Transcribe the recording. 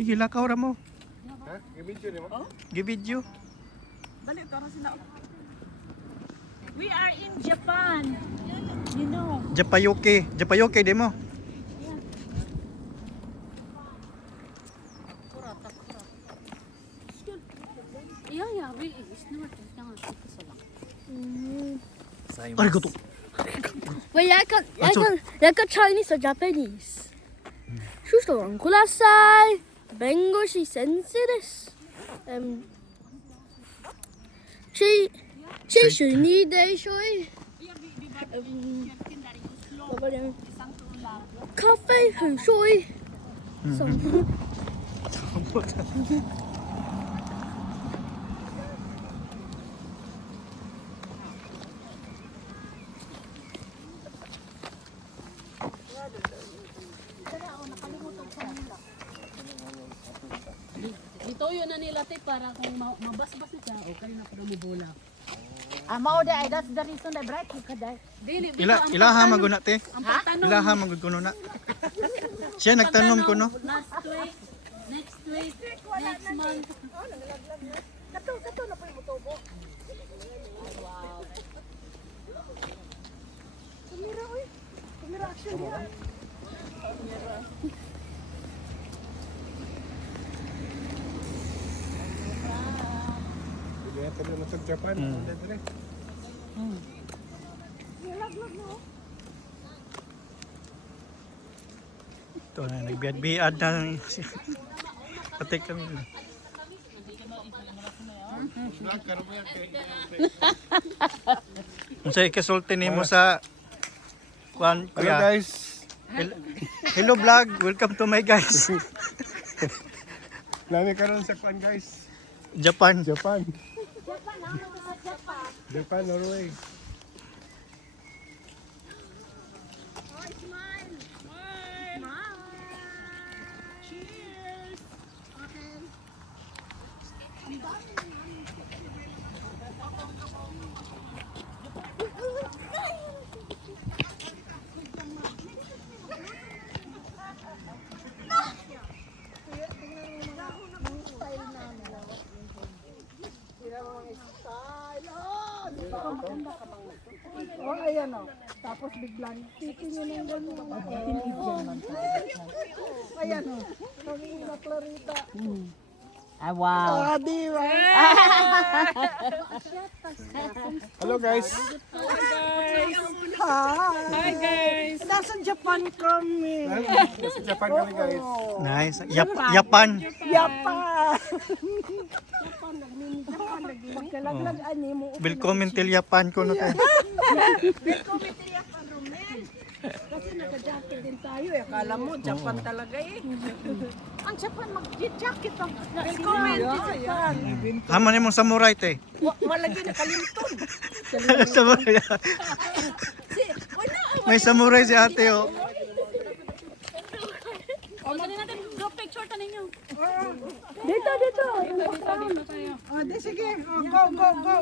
Sige, lakaw ra mo. Ha? Gibidyo ni mo? Gibidyo. Balik ka rin sila. We are in Japan. You know. Japayoke. Japayoke di mo. Ja, ja, vi snart kan sitta så långt. Arigato. Men jag kan Chinese och Japanese. Shushouan kudasai. Bengoshi sensei desu. Chi ni de shoi. Vad var det? Kaffe shoi. Itoyo na nila te para kung mabasbas na siya, okay na para mabola. Mao day, that's the reason that bright ka day. Dili, Ilaha maguna te. ang pagtanong. Ilaha magud kuno na. Siya nagtanom ko no. Last week, next week, next month. Kato na po yung tubo. Tumira oy. Tumira action niya. Hindi na tayo sa Japan. Ito na, nagbiad-biad na. Patik kami. Unsa ikasulti nimo sa kuan Hello kuya? guys. Hello vlog, welcome to my guys. Nami karon sa kwan guys. Japan. Japan, Norway. Oh, ayan o. Tapos biglang titingin ng gano'n. Ayan o. Pangina Clarita. Ah, wow. Ah, di ba? Hello guys. Hi guys. Nasa Japan kami. Sa Japan kami guys. Nice. Japan. Japan. Magkalaglag ani mo. Welcome till Japan ko no tayo. Kasi naka-jacket din tayo eh. Akala mo, Japan talaga eh. Ang Japan, mag-jacket ang comment to Japan. Haman nimong samurai te. Malagi na kalimton. Samurai. May samurai si ate oh. O, dali natin, group picture ta ninyo. Dito. Oh, di sige. Oh, go.